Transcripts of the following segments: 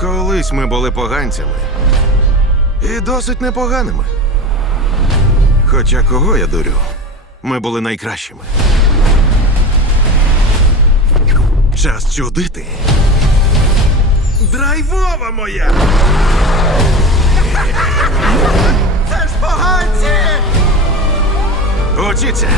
Колись ми були поганцями і досить непоганими. Хоча кого я дурю, ми були найкращими. Час чудити. Драйвова моя! Це ж поганці! Учіться!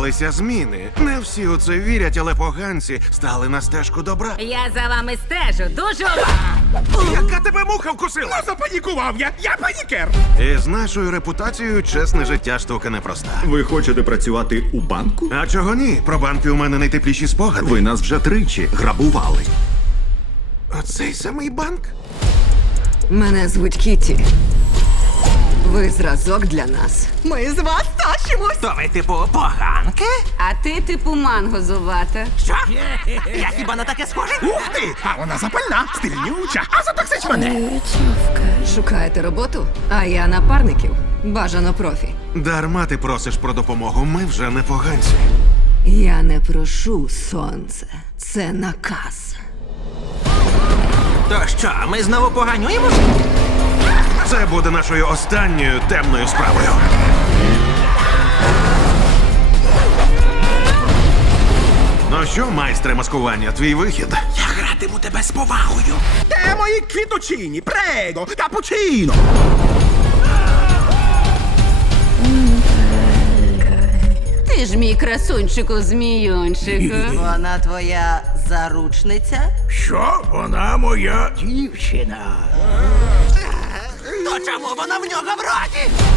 сталися зміни. Не всі у це вірять, але поганці стали на стежку добра. Я за вами стежу дуже. Яка тебе муха вкусила? Ну, запанікував я. Я панікер. І з нашою репутацією чесне життя штука непроста. Ви хочете працювати у банку? А чого ні? Про банки у мене найтепліші спогади. Ви нас вже тричі грабували. Оцей самий банк. Мене звуть Кіті. Ви зразок для нас. Ми з вас тащимось. То ви, типу, поганки? А ти, типу, мангозувата. Що? Я хіба на таке схоже? Ух ти! А вона запальна, стильнюча, а затоксич мене. Шукаєте роботу? А я напарників. Бажано профі. Дарма ти просиш про допомогу. Ми вже не поганці. Я не прошу сонце. Це наказ. То що, ми знову поганюємо? Це буде нашою останньою темною справою. Ну що, майстре маскування, твій вихід? Я гратиму тебе з повагою. Де мої квіточині, прего, капучино. Ти ж мій красунчику, зміюнчику. Вона твоя заручниця? Що? Вона моя дівчина в нього